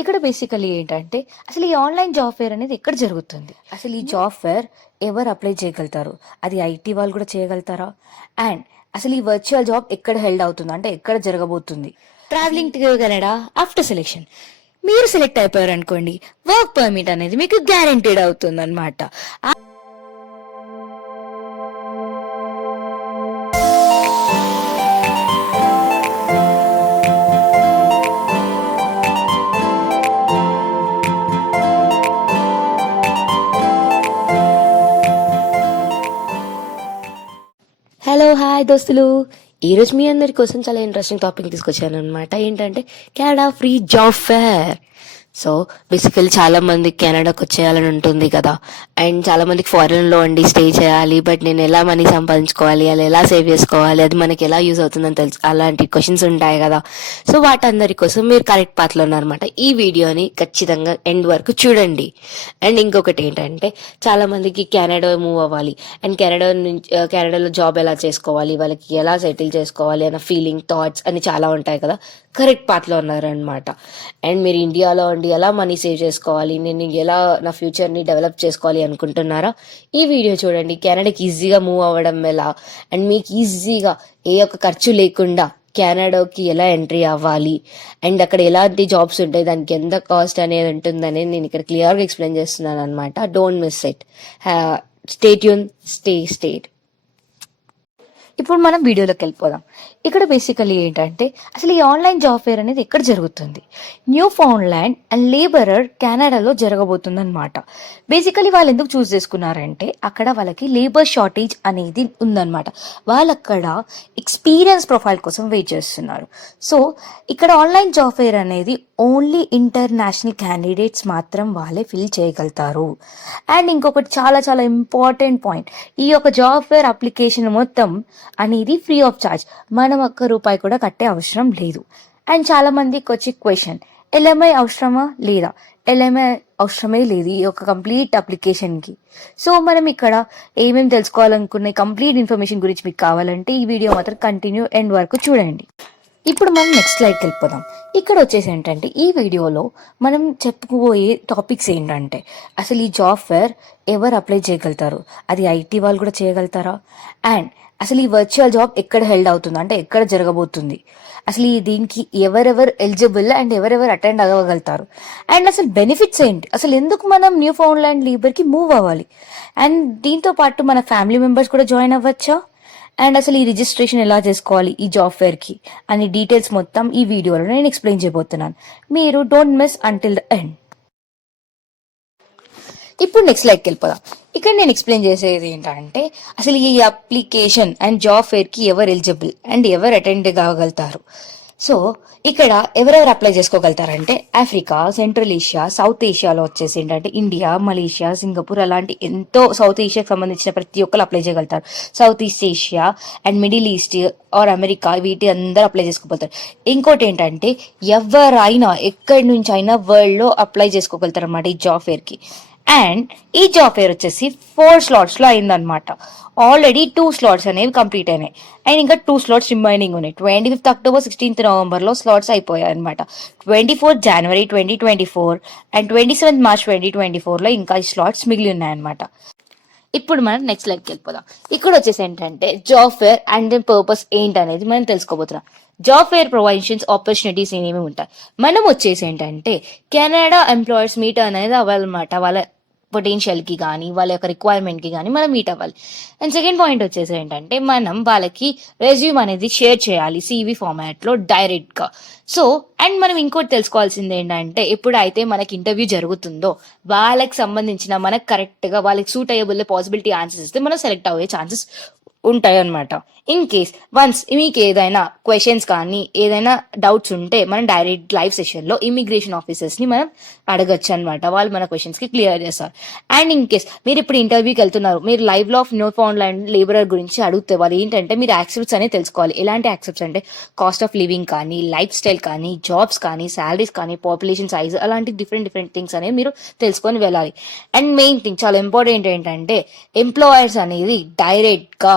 ఇక్కడ బేసికల్లీ ఏంటంటే అసలు ఈ ఆన్లైన్ జాబ్ ఫేర్ అనేది ఎక్కడ జరుగుతుంది, అసలు ఈ జాబ్ ఫేర్ ఎవరు అప్లై చేయగలుగుతారు, అది ఐటీ వాళ్ళు కూడా చేయగలుగుతారా, అండ్ అసలు ఈ వర్చువల్ జాబ్ ఎక్కడ హెల్డ్ అవుతుంది అంటే ఎక్కడ జరగబోతుంది. Travelling to Canada after selection మీరు సెలెక్ట్ అయిపోయారు అనుకోండి, వర్క్ పర్మిట్ అనేది మీకు గ్యారెంటీడ్ అవుతుంది అనమాట. హలో హాయ్ దోస్తులు, ఈరోజు మీ అందరి కోసం చాలా ఇంట్రెస్టింగ్ టాపిక్ తీసుకొచ్చాను అనమాట. ఏంటంటే Canada free job fair. So basically చాలా మంది కెనడాకి వచ్చేయాలని ఉంటుంది కదా, అండ్ చాలా మందికి ఫారెన్ లో అండి స్టే చేయాలి, బట్ నేను ఎలా మనీ సంపాదించుకోవాలి, అది ఎలా సేవ్ చేసుకోవాలి, అది మనకి ఎలా యూజ్ అవుతుందని తెలుసు, అలాంటి క్వశ్చన్స్ ఉంటాయి కదా. సో వాటందరి కోసం మీరు కరెక్ట్ పాత్రలో ఉన్నారనమాట. ఈ వీడియోని ఖచ్చితంగా ఎండ్ వరకు చూడండి. అండ్ ఇంకొకటి ఏంటంటే చాలా మందికి కెనడా మూవ్ అవ్వాలి అండ్ కెనడాలో జాబ్ ఎలా చేసుకోవాలి, వాళ్ళకి ఎలా సెటిల్ చేసుకోవాలి అన్న ఫీలింగ్, థాట్స్ అని చాలా ఉంటాయి కదా. కరెక్ట్ పాత్రలో ఉన్నారనమాట. అండ్ మీరు ఇండియాలో ఉండి ఎలా మనీ సేవ్ చేసుకోవాలి, నేను ఎలా నా ఫ్యూచర్ని డెవలప్ చేసుకోవాలి అనుకుంటున్నారా, ఈ వీడియో చూడండి. కెనడాకి ఈజీగా మూవ్ అవ్వడం ఎలా, అండ్ మీకు ఈజీగా ఏ ఒక్క ఖర్చు లేకుండా కెనడాకి ఎలా ఎంట్రీ అవ్వాలి, అండ్ అక్కడ ఎలాంటి జాబ్స్ ఉంటాయి, దానికి ఎంత కాస్ట్ అనేది ఉంటుందని నేను ఇక్కడ క్లియర్గా ఎక్స్ప్లెయిన్ చేస్తున్నాను అనమాట. Don't miss it. Stay tune, state. ఇప్పుడు మనం వీడియోలోకి వెళ్ళిపోదాం. ఇక్కడ బేసికలీ ఏంటంటే అసలు ఈ ఆన్లైన్ జాబ్ ఫేర్ అనేది ఎక్కడ జరుగుతుంది, న్యూ ఫౌండ్లాండ్ అండ్ లేబరర్ కెనడాలో జరగబోతుంది అనమాట. బేసికలీ వాళ్ళు ఎందుకు చూస్ చేసుకున్నారంటే అక్కడ వాళ్ళకి లేబర్ షార్టేజ్ అనేది ఉందన్నమాట. వాళ్ళు అక్కడ ఎక్స్పీరియన్స్ ప్రొఫైల్ కోసం వెయిట్ చేస్తున్నారు. సో ఇక్కడ ఆన్లైన్ జాబ్ ఫేర్ అనేది ఓన్లీ ఇంటర్నేషనల్ క్యాండిడేట్స్ మాత్రం వాళ్ళే ఫిల్ చేయగలుగుతారు. అండ్ ఇంకొకటి చాలా చాలా ఇంపార్టెంట్ పాయింట్, ఈ యొక్క జాబ్ ఫేర్ అప్లికేషన్ మొత్తం అనేది ఫ్రీ ఆఫ్ ఛార్జ్, మనం ₹1 కూడా కట్టే అవసరం లేదు. అండ్ చాలా మందికి వచ్చే క్వశ్చన్, ఎల్ఎంఐ అవసరమా లేదా? ఎల్ఎంఐ అవసరమే లేదు ఈ యొక్క కంప్లీట్ అప్లికేషన్కి. సో మనం ఇక్కడ ఏమేమి తెలుసుకోవాలనుకునే కంప్లీట్ ఇన్ఫర్మేషన్ గురించి మీకు కావాలంటే ఈ వీడియో మాత్రం కంటిన్యూ ఎండ్ వరకు చూడండి. ఇప్పుడు మనం నెక్స్ట్ స్లైడ్కి వెళ్ళిపోదాం. ఇక్కడ వచ్చేసి ఏంటంటే ఈ వీడియోలో మనం చెప్పుకోబోయే టాపిక్స్ ఏంటంటే అసలు ఈ జాబ్ ఫేర్ ఎవరు అప్లై చేయగలుగుతారు, అది ఐటీ వాళ్ళు కూడా చేయగలుగుతారా, అండ్ అసలు ఈ వర్చువల్ జాబ్ ఎక్కడ హెల్డ్ అవుతుంది అంటే ఎక్కడ జరగబోతుంది, అసలు దీనికి ఎవరెవరు ఎలిజిబుల్ అండ్ ఎవరెవరు అటెండ్ అవ్వగలుగుతారు, అండ్ అసలు బెనిఫిట్స్ ఏంటి, అసలు ఎందుకు మనం న్యూ ఫౌండ్లాండ్ లేబర్కి మూవ్ అవ్వాలి, అండ్ దీంతో పాటు మన ఫ్యామిలీ మెంబర్స్ కూడా జాయిన్ అవ్వచ్చా, అండ్ అసలు ఈ రిజిస్ట్రేషన్ ఎలా చేసుకోవాలి ఈ జాబ్ ఫేర్కి అనే డీటెయిల్స్ మొత్తం ఈ వీడియోలో నేను ఎక్స్ప్లెయిన్ చేయబోతున్నాను. మీరు don't miss until the end. ఇప్పుడు నెక్స్ట్ స్లైడ్కి వెళ్ళిపోదాం. ఇక్కడ నేను ఎక్స్ప్లెయిన్ చేసేది ఏంటంటే అసలు ఈ అప్లికేషన్ అండ్ జాబ్ ఫేర్కి ఎవరు ఎలిజిబుల్ అండ్ ఎవరు అటెండ్ కాగలుగుతారు. సో ఇక్కడ ఎవరెవరు అప్లై చేసుకోగలుగుతారంటే ఆఫ్రికా, సెంట్రల్ ఏషియా, సౌత్ ఏషియాలో వచ్చేసి ఏంటంటే ఇండియా, మలేషియా, సింగపూర్ అలాంటి ఎంతో సౌత్ ఏషియాకి సంబంధించిన ప్రతి ఒక్కరు అప్లై చేయగలుగుతారు. South east Asia and middle east are America వీటి అందరూ అప్లై చేసుకోగలుగుతారు. ఇంకోటి ఏంటంటే ఎవరైనా ఎక్కడి నుంచి అయినా వరల్డ్లో అప్లై చేసుకోగలుగుతారు అన్నమాట ఈ జాబ్ ఫేర్కి. అండ్ ఈ జాబ్ ఫేర్ వచ్చేసి 4 slotsలో అయిందనమాట. ఆల్రెడీ 2 slots అనేవి కంప్లీట్ అయినాయి అండ్ ఇంకా 2 slots రిమైనింగ్ ఉన్నాయి. 25th October 16th November slots అయిపోయాయి అనమాట. 24th January 2024 and 27th March 2024లో ఇంకా ఈ స్లాట్స్ మిగిలి ఉన్నాయన్నమాట. ఇప్పుడు మనం నెక్స్ట్ లైక్కి వెళ్ళిపోదాం. ఇక్కడ వచ్చేసి ఏంటంటే job fair and then purpose ఏంటనేది మనం తెలుసుకోబోతున్నాం. జాబ్ ఫేర్ ప్రొవైషన్స్ ఆపర్చునిటీస్ ఏమేమి ఉంటాయి, మనం వచ్చేసి ఏంటంటే కెనడా ఎంప్లాయర్స్ మీట్ అనేది అవ్వాలన్నమాట. వాళ్ళ పొటెన్షియల్కి కానీ వాళ్ళ యొక్క రిక్వైర్మెంట్కి కానీ మనం మీట్ అవ్వాలి. అండ్ సెకండ్ పాయింట్ వచ్చేసి ఏంటంటే మనం వాళ్ళకి రెజ్యూమ్ అనేది షేర్ చేయాలి CV ఫార్మాట్లో డైరెక్ట్గా. సో అండ్ మనం ఇంకోటి తెలుసుకోవాల్సింది ఏంటంటే ఎప్పుడైతే మనకి ఇంటర్వ్యూ జరుగుతుందో వాళ్ళకి సంబంధించిన మనకు కరెక్ట్గా వాళ్ళకి సూట్ అయ్యేబుల్ పాసిబిలిటీ ఆన్సర్స్ ఇస్తే మనం సెలెక్ట్ అయ్యే ఛాన్సెస్ ఉంటాయి అనమాట. ఇన్ కేస్ వన్స్ మీకు ఏదైనా క్వశ్చన్స్ కానీ ఏదైనా డౌట్స్ ఉంటే మనం డైరెక్ట్ లైవ్ సెషన్లో ఇమిగ్రేషన్ ఆఫీసర్స్ని మనం అడగచ్చు అనమాట. వాళ్ళు మన క్వశ్చన్స్కి క్లియర్ చేస్తారు. అండ్ ఇన్ కేస్ మీరు ఇప్పుడు ఇంటర్వ్యూకి వెళ్తున్నారు, మీరు లైవ్లో ఆఫ్ న్యూ ఫౌండ్లాండ్ లేబరర్ గురించి అడుగుతే వాళ్ళు ఏంటంటే మీరు యాక్సెప్ట్స్ అనేది తెలుసుకోవాలి. ఎలాంటి యాక్సెప్ట్స్ అంటే కాస్ట్ ఆఫ్ లివింగ్ కానీ, లైఫ్ స్టైల్ కానీ, జాబ్స్ కానీ, శాలరీస్ కానీ, పాపులేషన్ సైజ్ అలాంటి డిఫరెంట్ థింగ్స్ అనేవి మీరు తెలుసుకొని వెళ్ళాలి. అండ్ మెయిన్ థింగ్ చాలా ఇంపార్టెంట్ ఏంటంటే ఎంప్లాయర్స్ అనేది డైరెక్ట్గా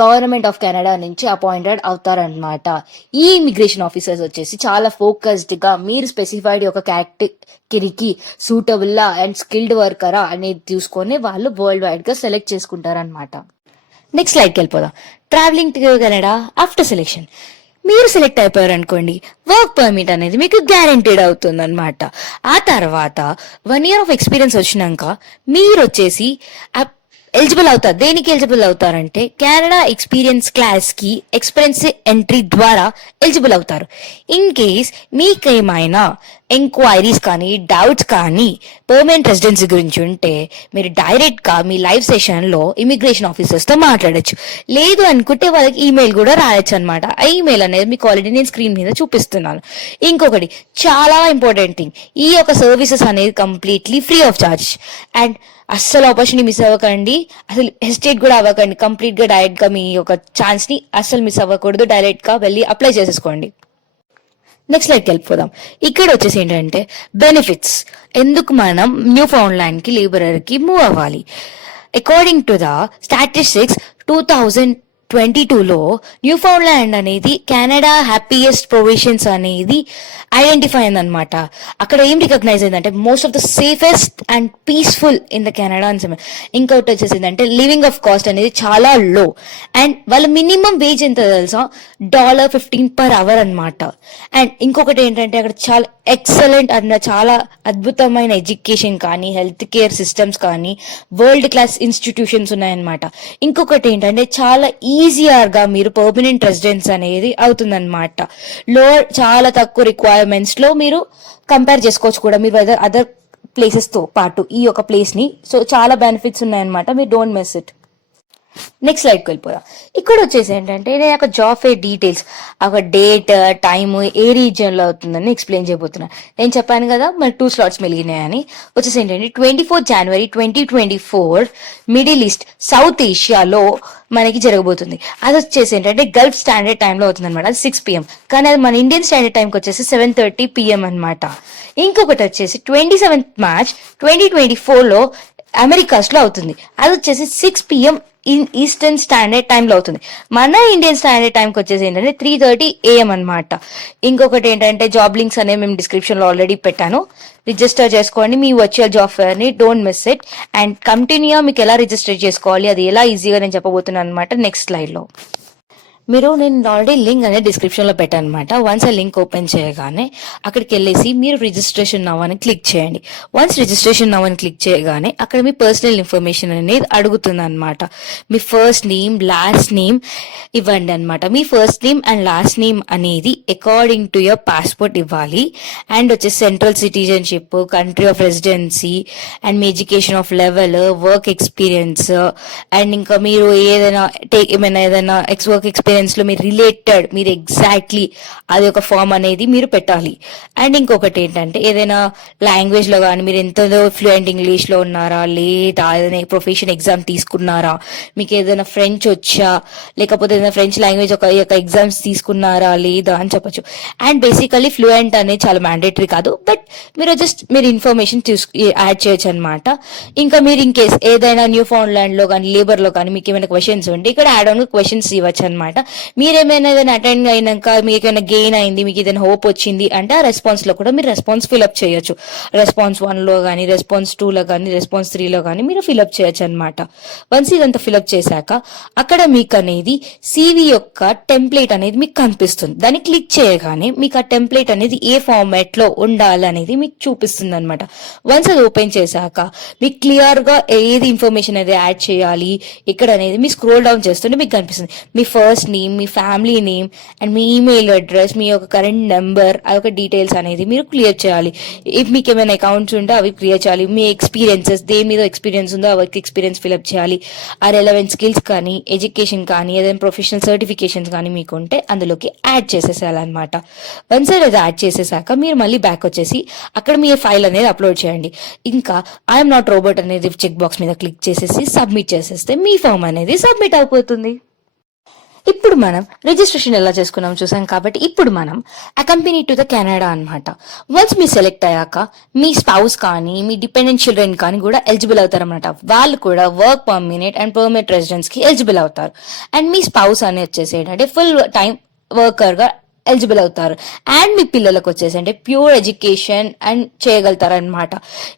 గవర్నమెంట్ ఆఫ్ కెనడా నుంచి అపాయింటెడ్ అవుతారనమాట. ఈ ఇమిగ్రేషన్ ఆఫీసర్స్ వచ్చేసి చాలా ఫోకస్డ్ గా మీరు స్పెసిఫైడ్ ఒక కేటగిరీకి సూటబుల్లా అండ్ స్కిల్డ్ వర్కరా అనేది చూసుకొని వాళ్ళు వరల్డ్ వైడ్ గా సెలెక్ట్ చేసుకుంటారనమాట. నెక్స్ట్ స్లైడ్కి వెళ్ళిపోదాం. Travelling to Canada after selection. మీరు సెలెక్ట్ అయిపోయారు అనుకోండి, వర్క్ పర్మిట్ అనేది మీకు గ్యారెంటీడ్ అవుతుంది అనమాట. ఆ తర్వాత 1 year ఆఫ్ ఎక్స్పీరియన్స్ వచ్చినాక మీరు వచ్చేసి ఎలిజిబుల్ అవుతారు. దేనికి ఎలిజిబుల్ అవుతారంటే కెనడా ఎక్స్పీరియన్స్ క్లాస్ కి ఎక్స్పీరియన్స్ ఎంట్రీ ద్వారా ఎలిజిబుల్ అవుతారు. ఇన్ కేస్ మీకేమైనా ఎంక్వైరీస్ కానీ డౌట్స్ కానీ పర్మనెంట్ రెసిడెన్సీ గురించి ఉంటే మీరు డైరెక్ట్ గా మీ లైవ్ సెషన్ లో ఇమిగ్రేషన్ ఆఫీసర్స్ తో మాట్లాడొచ్చు. లేదు అనుకుంటే వాళ్ళకి ఈమెయిల్ కూడా రాయొచ్చు అనమాట. ఆ ఈమెయిల్ అనేది మీకు ఆల్రెడీ నేను స్క్రీన్ మీద చూపిస్తున్నాను. ఇంకొకటి చాలా ఇంపార్టెంట్ థింగ్, ఈ యొక్క సర్వీసెస్ అనేది completely free of charge. And అస్సలు ఆపర్చునిటీ మిస్ అవ్వకండి, అసలు హెసిటేట్ కూడా అవ్వకండి. కంప్లీట్ గా డైరెక్ట్ గా మీ యొక్క ఛాన్స్ ని అస్సలు మిస్ అవ్వకూడదు. డైరెక్ట్ గా వెళ్ళి అప్లై చేసేసుకోండి. నెక్స్ట్ స్లైడ్కి వెళ్ళిపోదాం. ఇక్కడ వచ్చేసి ఏంటంటే బెనిఫిట్స్, ఎందుకు మనం న్యూ ఫౌండ్ ల్యాండ్ కి లేబరర్ కి మూవ్ అవ్వాలి. అకార్డింగ్ టు ద స్టాటిస్టిక్స్ 2022లో న్యూ ఫౌండ్ ల్యాండ్ అనేది కెనడా హ్యాపీయెస్ట్ ప్రొవిషన్స్ అనేది ఐడెంటిఫై అయిందనమాట. అక్కడ ఏం రికగ్నైజ్ అయిందంటే most of the safest and peaceful in the Canada అని. ఇంకొకటి వచ్చేసి ఏంటంటే లివింగ్ ఆఫ్ కాస్ట్ అనేది చాలా లో. అండ్ వాళ్ళ మినిమం వేజ్ ఎంత తెలుసా, $15 per hour అనమాట. అండ్ ఇంకొకటి ఏంటంటే అక్కడ చాలా ఎక్సలెంట్ అన్న చాలా అద్భుతమైన ఎడ్యుకేషన్ కానీ హెల్త్ కేర్ సిస్టమ్స్ కానీ వరల్డ్ క్లాస్ ఇన్స్టిట్యూషన్స్ ఉన్నాయన్నమాట. ఇంకొకటి ఏంటంటే చాలా ఈజీఆర్ గా మీరు పర్మనెంట్ రెసిడెన్స్ అనేది అవుతుందన్నమాట. చాలా తక్కువ రిక్వైర్మెంట్స్ లో మీరు కంపేర్ చేసుకోవచ్చు కూడా మీరు అదర్ ప్లేసెస్ తో పాటు ఈ యొక్క ప్లేస్ ని. సో చాలా బెనిఫిట్స్ ఉన్నాయన్నమాట, మీరు డోంట్ మిస్ ఇట్. నెక్స్ట్ స్లైడ్కి వెళ్ళిపోదాం. ఇక్కడ వచ్చేసి ఏంటంటే నేను ఒక జాబ్ ఫేర్ డీటెయిల్స్, ఒక డేట్ టైమ్ ఏ రీజియన్ లో అవుతుందని ఎక్స్ప్లెయిన్ చేయబోతున్నాను. నేను చెప్పాను కదా మరి 2 slots మిగిలినాయని. వచ్చేసి ఏంటంటే 24 January 2024 మిడిల్ ఈస్ట్ సౌత్ ఏషియాలో మనకి జరగబోతుంది. అది వచ్చేసి ఏంటంటే గల్ఫ్ స్టాండర్డ్ టైంలో అవుతుంది అనమాట. అది 6 PM, కానీ అది మన ఇండియన్ స్టాండర్డ్ టైంకి వచ్చేసి 7:30 PM అనమాట. ఇంకొకటి వచ్చేసి 27th March 2024లో అమెరికాస్ లో అవుతుంది. అది వచ్చేసి 6 PM ఈస్టర్న్ స్టాండర్డ్ టైంలో అవుతుంది. మన ఇండియన్ స్టాండర్డ్ టైంకి వచ్చేసి ఏంటంటే 3:30 AM అనమాట. ఇంకొకటి ఏంటంటే జాబ్ లింక్స్ అనేవి మేము డిస్క్రిప్షన్ లో ఆల్రెడీ పెట్టాను, రిజిస్టర్ చేసుకోండి మీ వర్చువల్ జాబ్ ఫేర్ ని, don't miss it. And continue మీకు ఎలా రిజిస్టర్ చేసుకోవాలి అది ఎలా ఈజీగా నేను చెప్పబోతున్నాను అనమాట నెక్స్ట్ స్లైడ్ లో. నేను ఆల్రెడీ లింక్ అనేది డిస్క్రిప్షన్ లో పెట్టాను అనమాట. వన్స్ ఆ లింక్ ఓపెన్ చేయగానే అక్కడికి వెళ్ళేసి మీరు రిజిస్ట్రేషన్ నవ్ అని క్లిక్ చేయండి. వన్స్ రిజిస్ట్రేషన్ నవ్ అని క్లిక్ చేయగానే అక్కడ మీ పర్సనల్ ఇన్ఫర్మేషన్ అనేది అడుగుతుంది అనమాట. మీ ఫస్ట్ నేమ్ లాస్ట్ నేమ్ ఇవ్వండి అనమాట. మీ first name and last name అనేది అకార్డింగ్ టు యువర్ పాస్పోర్ట్ ఇవ్వాలి. అండ్ వచ్చేసి central citizenship, country of residency and మీ education of level, work experience and ఇంకా మీరు ఏదైనా వర్క్ ఎక్స్పీరియన్స్ లో మీరు రిలేటెడ్ మీరు ఎగ్జాక్ట్లీ అది ఒక ఫామ్ అనేది మీరు పెట్టాలి. అండ్ ఇంకొకటి ఏంటంటే ఏదైనా లాంగ్వేజ్ లో కానీ మీరు ఎంతో ఫ్లూయెంట్ ఇంగ్లీష్ లో ఉన్నారా, లేదా ఏదైనా ప్రొఫెషన్ ఎగ్జామ్ తీసుకున్నారా, మీకు ఏదైనా ఫ్రెంచ్ వచ్చా, లేకపోతే ఏదైనా ఫ్రెంచ్ లాంగ్వేజ్ ఒక ఎగ్జామ్స్ తీసుకున్నారా లేదా అని చెప్పొచ్చు. అండ్ బేసికలీ ఫ్లూయెంట్ అనేది చాలా మ్యాండేటరీ కాదు, బట్ మీరు ఇన్ఫర్మేషన్ యాడ్ చేయొచ్చు అనమాట. ఇంకా మీరు ఇన్ కేస్ ఏదైనా న్యూ ఫౌండ్ ల్యాండ్ లో కానీ లేబర్ లో కానీ మీకు ఏమైనా క్వశ్చన్స్ ఉంటే ఇక్కడ యాడ్ ఆన్ క్వశ్చన్స్ ఇవ్వచ్చు అనమాట. మీరేమైనా ఏదైనా అటెండ్ అయినాక మీకు ఏమైనా గెయిన్ అయింది, మీకు ఏదైనా హోప్ వచ్చింది అంటే ఆ రెస్పాన్స్ లో కూడా మీరు రెస్పాన్స్ ఫిల్అప్ చేయొచ్చు. రెస్పాన్స్ 1 లో కానీ రెస్పాన్స్ 2 లో కానీ రెస్పాన్స్ 3 లో కానీ మీరు ఫిల్అప్ చేయొచ్చు అనమాట. వన్స్ ఇదంతా ఫిల్అప్ చేశాక అక్కడ మీకు అనేది సివి యొక్క టెంప్లెట్ అనేది మీకు కనిపిస్తుంది. దాన్ని క్లిక్ చేయగానే మీకు ఆ టెంప్లెట్ అనేది ఏ ఫార్మాట్ లో ఉండాలి అనేది మీకు చూపిస్తుంది అనమాట. వన్స్ అది ఓపెన్ చేశాక మీకు క్లియర్ గా ఏది ఇన్ఫర్మేషన్ అనేది యాడ్ చేయాలి ఇక్కడ అనేది మీ స్క్రోల్ డౌన్ చేస్తుంటే మీకు కనిపిస్తుంది. మీ ఫస్ట్ నేమ్, మీ ఫ్యామిలీ నేమ్ అండ్ మీ ఈమెయిల్ అడ్రస్, మీ యొక్క కరెంట్ నెంబర్, అదొక డీటెయిల్స్ అనేది మీరు క్లియర్ చేయాలి. ఇఫ్ మీకు ఏమైనా అకౌంట్స్ ఉంటే అవి క్లియర్ చేయాలి. మీ ఎక్స్పీరియన్సెస్ దేని మీద ఎక్స్పీరియన్స్ ఉందో ఆ వర్క్ ఎక్స్పీరియన్స్ ఫిల్అప్ చేయాలి. ఆ రెలవెంట్ స్కిల్స్ కానీ ఎడ్యుకేషన్ కానీ ఏదైనా ప్రొఫెషనల్ సర్టిఫికేషన్స్ కానీ మీకు ఉంటే అందులోకి యాడ్ చేసేసేయాలన్నమాట. వన్స్ అది యాడ్ చేసేసాక మీరు మళ్ళీ బ్యాక్ వచ్చేసి అక్కడ మీ ఫైల్ అనేది అప్లోడ్ చేయండి. ఇంకా ఐఎమ్ నాట్ రోబోట్ అనేది చెక్ బాక్స్ మీద క్లిక్ చేసేసి సబ్మిట్ చేసేస్తే మీ ఫామ్ అనేది సబ్మిట్ అయిపోతుంది. ఇప్పుడు మనం రిజిస్ట్రేషన్ ఎలా చేసుకున్నాం చూసాం కాబట్టి ఇప్పుడు మనం అకంపెనీ టు ద కెనడా అన్నమాట. వన్స్ మీరు సెలెక్ట్ అయ్యాక మీ స్పౌస్ కానీ మీ డిపెండెంట్ చిల్డ్రన్ కానీ కూడా ఎలిజిబుల్ అవుతారు అనమాట. వాళ్ళు కూడా work permanent and permanent residence కి ఎలిజిబుల్ అవుతారు. అండ్ మీ స్పౌస్ అనేది వచ్చేసి ఏంటంటే ఫుల్ టైం వర్కర్ గా ఎలిజిబుల్ అవుతారు. అండ్ మీ పిల్లలకు వచ్చేసి అంటే ప్యూర్ ఎడ్యుకేషన్ అండ్ చేయగలుగుతారు అనమాట.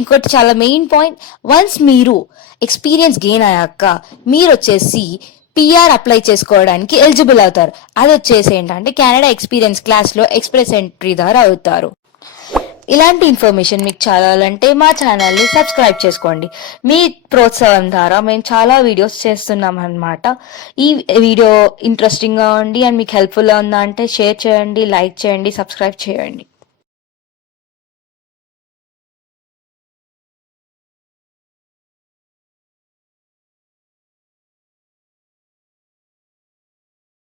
ఇంకోటి చాలా మెయిన్ పాయింట్, వన్స్ మీరు ఎక్స్పీరియన్స్ గెయిన్ అయ్యాక మీరు వచ్చేసి పిఆర్ అప్లై చేసుకోవడానికి ఎలిజిబుల్ అవుతారు. అది వచ్చేసి ఏంటంటే కెనడా ఎక్స్పీరియన్స్ క్లాస్ లో ఎక్స్ప్రెస్ ఎంట్రీ ద్వారా అవుతారు. ఇలాంటి ఇన్ఫర్మేషన్ మీకు చాలాలంటే మా ఛానల్ ని సబ్స్క్రైబ్ చేసుకోండి. మీ ప్రోత్సాహం ద్వారా మేము చాలా వీడియోస్ చేస్తున్నాం అన్నమాట. ఈ వీడియో ఇంట్రెస్టింగ్ గా ఉంది అండ్ మీకు హెల్ప్ఫుల్ గా ఉందా అంటే షేర్ చేయండి, లైక్ చేయండి, సబ్స్క్రైబ్ చేయండి.